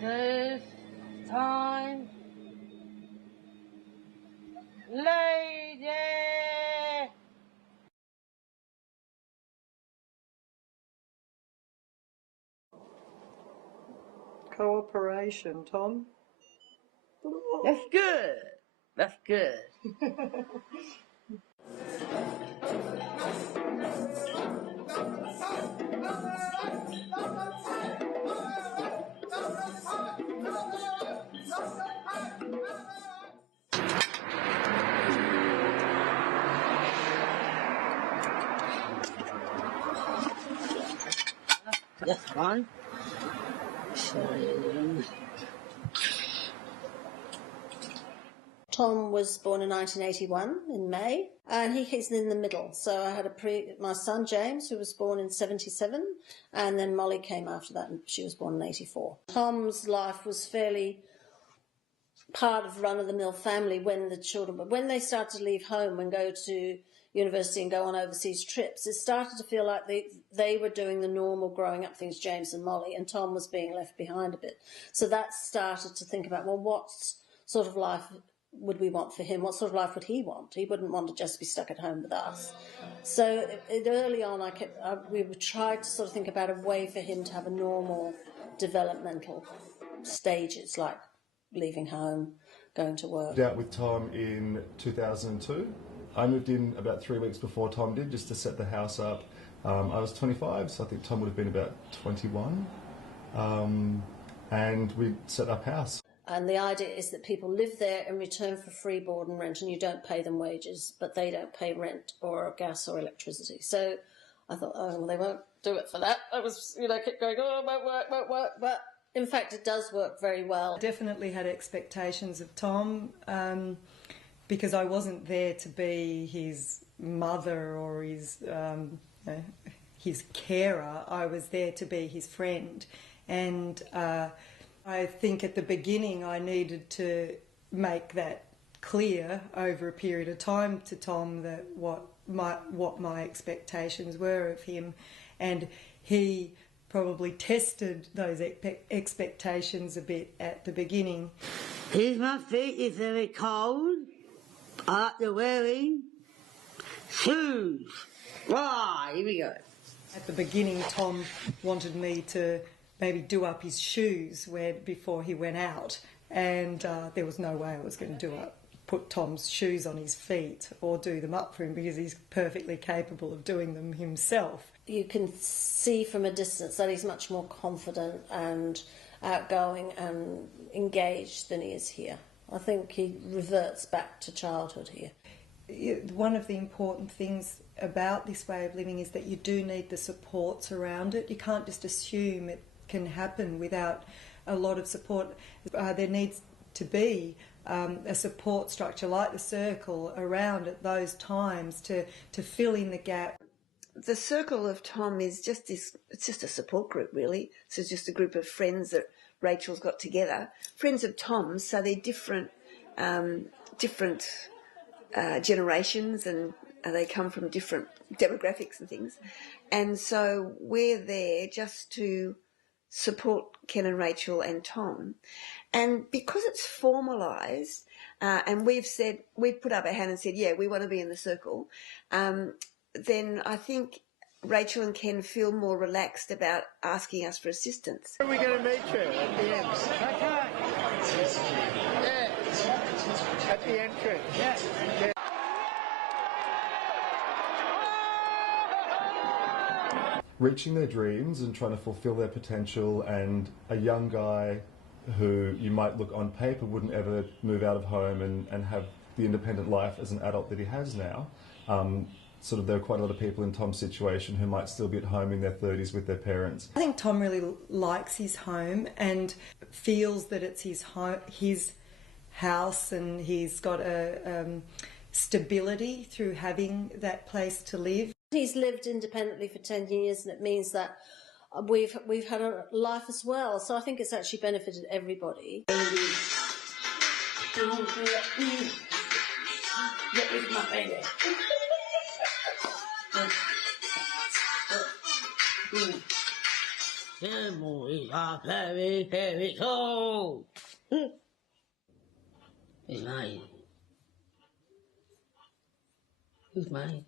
This time, lady! Cooperation, Tom. That's good. That's good. That's fun. Tom was born in 1981 in May, and he's in the middle. So I had my son James, who was born in 77, and then Molly came after that, and she was born in 84. Tom's life was fairly part of run-of-the-mill family when they started to leave home and go to university and go on overseas trips. It started to feel like they were doing the normal growing up things, James and Molly, and Tom was being left behind a bit. So that started to think about, well, what sort of life would we want for him? What sort of life would he want? He wouldn't want to just be stuck at home with us. So early on, we tried to sort of think about a way for him to have a normal developmental stages, like leaving home, going to work. Out with Tom in 2002. I moved in about 3 weeks before Tom did, just to set the house up. I was 25, so I think Tom would have been about 21. And we set up house. And the idea is that people live there in return for free board and rent, and you don't pay them wages, but they don't pay rent or gas or electricity. So I thought, oh, well, they won't do it for that. I was, kept going, oh, it won't work. But in fact, it does work very well. I definitely had expectations of Tom because I wasn't there to be his mother or his carer. I was there to be his friend. And I think at the beginning I needed to make that clear over a period of time to Tom that what my expectations were of him, and he probably tested those expectations a bit at the beginning. Here's my feet, it's very cold. I like to wearing shoes. Here we go. At the beginning, Tom wanted me to maybe do up his shoes before he went out, and there was no way I was going to put Tom's shoes on his feet or do them up for him, because he's perfectly capable of doing them himself. You can see from a distance that he's much more confident and outgoing and engaged than he is here. I think he reverts back to childhood here. One of the important things about this way of living is that you do need the supports around it. You can't just assume it can happen without a lot of support. There needs to be a support structure like the circle around at those times to fill in the gap. The circle of Tom is just this, it's just a support group really. So it's just a group of friends that Rachel's got together. Friends of Tom's, so they're different generations, and they come from different demographics and things. And so we're there just to support Ken and Rachel and Tom. And because it's formalised, and we've put up our hand and said, yeah, we want to be in the circle, then I think Rachel and Ken feel more relaxed about asking us for assistance. Where are we going to meet you? At the end? Okay. Yeah. At the entrance. Yeah. Reaching their dreams and trying to fulfill their potential, and a young guy who you might look on paper wouldn't ever move out of home and have the independent life as an adult that he has now. There are quite a lot of people in Tom's situation who might still be at home in their 30s with their parents. I think Tom really likes his home and feels that it's his house, and he's got a stability through having that place to live. He's lived independently for 10 years, and it means that we've had a life as well. So I think it's actually benefited everybody. Get with my baby. Cowboys are very, very cold. It's mine. Who's mine?